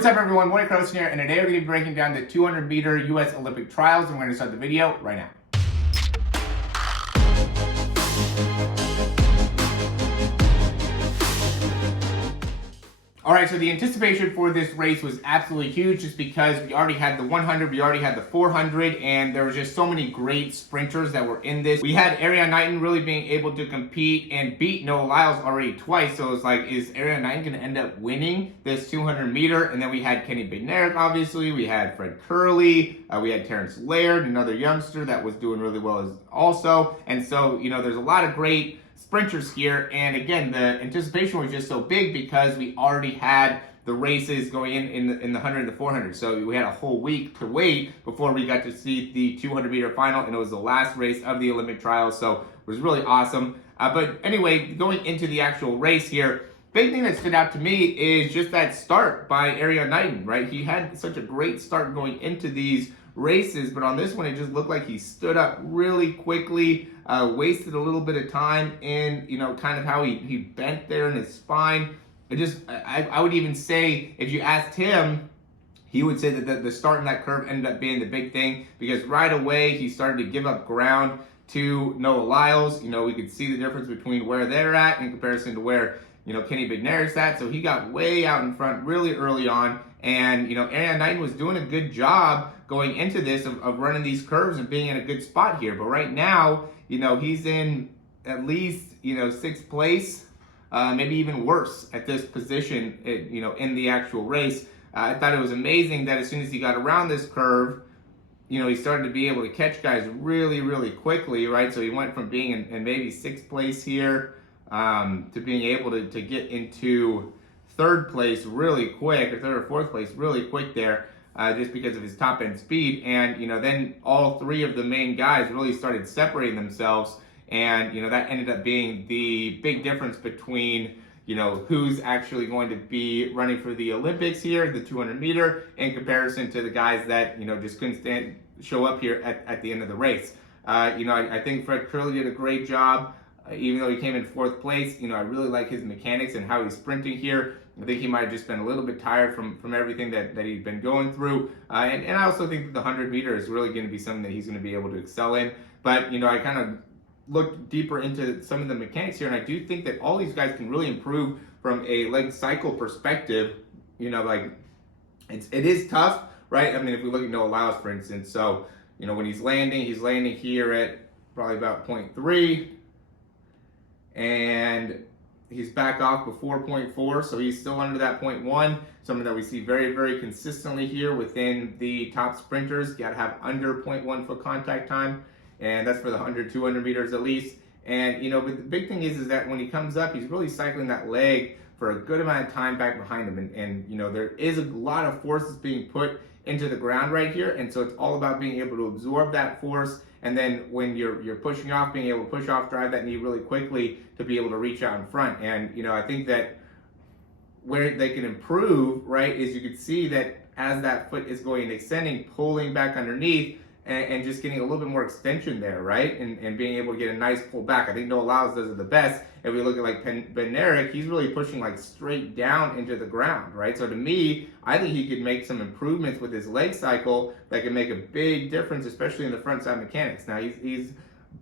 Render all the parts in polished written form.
What's up everyone, Morey Croson here, and today we're going to be breaking down the 200 meter US Olympic trials, and we're going to start the video right now. Alright, so the anticipation for this race was absolutely huge just because we already had the 100, we already had the 400, and there was just so many great sprinters that were in this. We had Erriyon Knighton really being able to compete and beat Noah Lyles already twice, so it was like, is Erriyon Knighton going to end up winning this 200 meter? And then we had Kenny Bednarik, obviously, we had Fred Curley, we had Terrence Laird, another youngster that was doing really well also, and so, you know, there's a lot of great sprinters here, and again, the anticipation was just so big because we already had the races going in the 100 and the 400, so we had a whole week to wait before we got to see the 200 meter final, and it was the last race of the Olympic trials, so it was really awesome. But anyway, going into the actual race here, big thing that stood out to me is just that start by Erriyon Knighton, right? He had such a great start going into these races, but on this one it just looked like he stood up really quickly, wasted a little bit of time in, you know, kind of how he bent there in his spine. I would even say, if you asked him, he would say that the start in that curve ended up being the big thing, because right away he started to give up ground to Noah Lyles. You know, we could see the difference between where they're at in comparison to where, you know, Kenny Bednarik's at. So he got way out in front really early on, and, you know, Erriyon Knighton was doing a good job going into this of running these curves and being in a good spot here. But right now, you know, he's in at least, you know, 6th place, maybe even worse at this position, you know, in the actual race. I thought it was amazing that as soon as he got around this curve, you know, he started to be able to catch guys really, really quickly, right? So he went from being in maybe 6th place here to being able to get into 3rd place really quick, or 3rd or 4th place really quick there, just because of his top end speed. And, you know, then all 3 of the main guys really started separating themselves, and, you know, that ended up being the big difference between, you know, who's actually going to be running for the Olympics here, the 200 meter, in comparison to the guys that, you know, just couldn't show up here at the end of the race. You know, I think Fred Curley did a great job. Even though he came in 4th place, you know, I really like his mechanics and how he's sprinting here. I think he might have just been a little bit tired from everything that he'd been going through. And I also think that the 100 meter is really going to be something that he's going to be able to excel in. But, you know, I kind of looked deeper into some of the mechanics here, and I do think that all these guys can really improve from a leg cycle perspective. You know, like, it is tough, right? I mean, if we look at Noah Lyles, for instance, so, you know, when he's landing here at probably about 0.3, and he's back off before 0.4, so he's still under that 0.1, something that we see very, very consistently here within the top sprinters. You gotta have under 0.1 foot contact time, and that's for the 100, 200 meters at least. And, you know, but the big thing is that when he comes up, he's really cycling that leg for a good amount of time back behind him. And you know, there is a lot of forces being put into the ground right here, and so it's all about being able to absorb that force, and then when you're pushing off, being able to push off, drive that knee really quickly to be able to reach out in front. And, you know, I think that where they can improve, right, is you can see that as that foot is going and extending, pulling back underneath, and just getting a little bit more extension there, right? And being able to get a nice pull back. I think Noah Lyles does it the best. If we look at like Bednarik, he's really pushing like straight down into the ground, right? So to me, I think he could make some improvements with his leg cycle that can make a big difference, especially in the front side mechanics. Now he's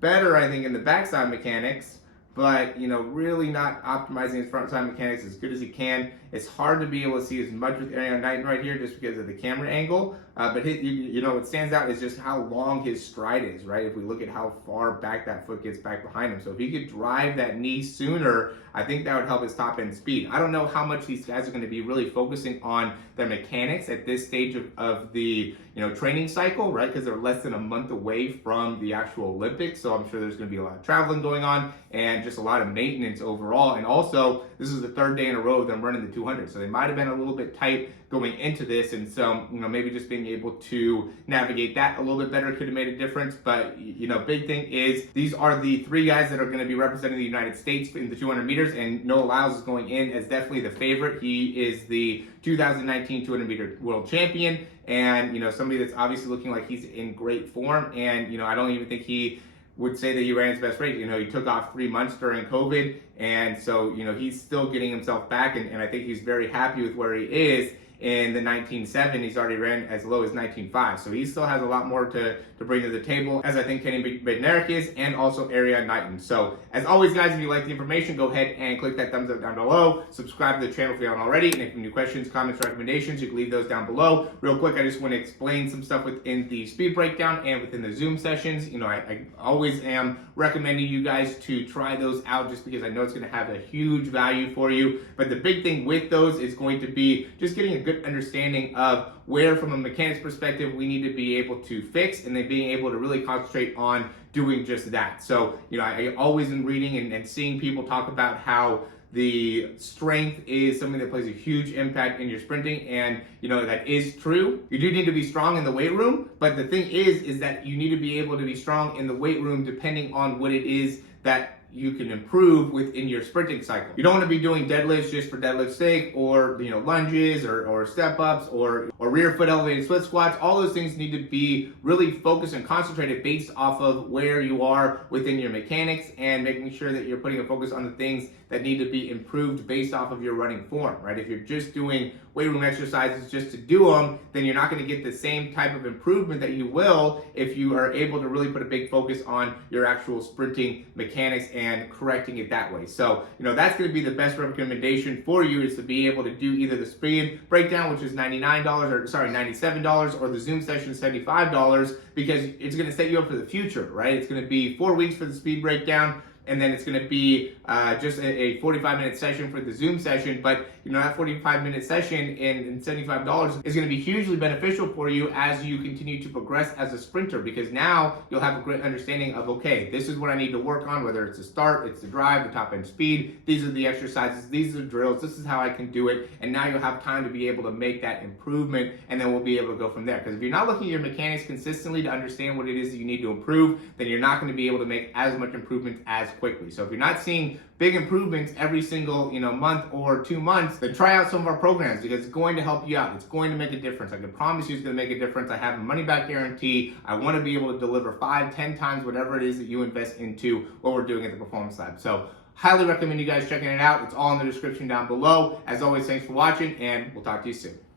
better, I think, in the backside mechanics, but, you know, really not optimizing his front side mechanics as good as he can. It's hard to be able to see as much with Erriyon Knighton right here just because of the camera angle. But you know, what stands out is just how long his stride is, right? If we look at how far back that foot gets back behind him. So if he could drive that knee sooner, I think that would help his top end speed. I don't know how much these guys are going to be really focusing on their mechanics at this stage of the, you know, training cycle, right? Because they're less than a month away from the actual Olympics. So I'm sure there's going to be a lot of traveling going on and just a lot of maintenance overall. And also, this is the 3rd day in a row of them running the 200. So they might have been a little bit tight going into this. And so, you know, maybe just being able to navigate that a little bit better could have made a difference. But, you know, big thing is these are the 3 guys that are going to be representing the United States in the 200 meters. And Noah Lyles is going in as definitely the favorite. He is the 2019 200 meter world champion. And, you know, somebody that's obviously looking like he's in great form. And, you know, I don't even think he would say that he ran his best race. You know, he took off 3 months during COVID, and so, you know, he's still getting himself back, and I think he's very happy with where he is. in the 1970s already ran as low as 19.5. So he still has a lot more to bring to the table, as I think Kenny Bednarik is, and also Erriyon Knighton. So as always, guys, if you like the information, go ahead and click that thumbs up down below. Subscribe to the channel if you haven't already. And if you have any questions, comments, recommendations, you can leave those down below. Real quick, I just want to explain some stuff within the speed breakdown and within the Zoom sessions. You know, I always am recommending you guys to try those out just because I know it's going to have a huge value for you. But the big thing with those is going to be just getting a good understanding of where, from a mechanics perspective, we need to be able to fix, and then being able to really concentrate on doing just that. So, you know, I always am reading and seeing people talk about how the strength is something that plays a huge impact in your sprinting, and you know that is true. You do need to be strong in the weight room, but the thing is that you need to be able to be strong in the weight room depending on what it is that you can improve within your sprinting cycle. You don't want to be doing deadlifts just for deadlift's sake, or you know, lunges or step ups or rear foot elevated split squats. All those things need to be really focused and concentrated based off of where you are within your mechanics, and making sure that you're putting a focus on the things that need to be improved based off of your running form, right? If you're just doing weight room exercises just to do them, then you're not going to get the same type of improvement that you will if you are able to really put a big focus on your actual sprinting mechanics and correcting it that way. So, you know, that's going to be the best recommendation for you, is to be able to do either the speed breakdown, which is $97, or the Zoom session, $75, because it's going to set you up for the future, right? It's going to be 4 weeks for the speed breakdown, and then it's going to be just a 45-minute session for the Zoom session. But you know, that 45-minute session and $75 is going to be hugely beneficial for you as you continue to progress as a sprinter, because now you'll have a great understanding of, okay, this is what I need to work on, whether it's the start, it's the drive, the top end speed, these are the exercises, these are the drills, this is how I can do it. And now you'll have time to be able to make that improvement, and then we'll be able to go from there. Because if you're not looking at your mechanics consistently to understand what it is that you need to improve, then you're not going to be able to make as much improvement as quickly. So if you're not seeing big improvements every single month or 2 months, then try out some of our programs, because it's going to help you out. It's going to make a difference. I can promise you it's going to make a difference. I have a money back guarantee. I want to be able to deliver 5, 10 times whatever it is that you invest into what we're doing at the Performance Lab. So highly recommend you guys checking it out. It's all in the description down below. As always, thanks for watching, and we'll talk to you soon.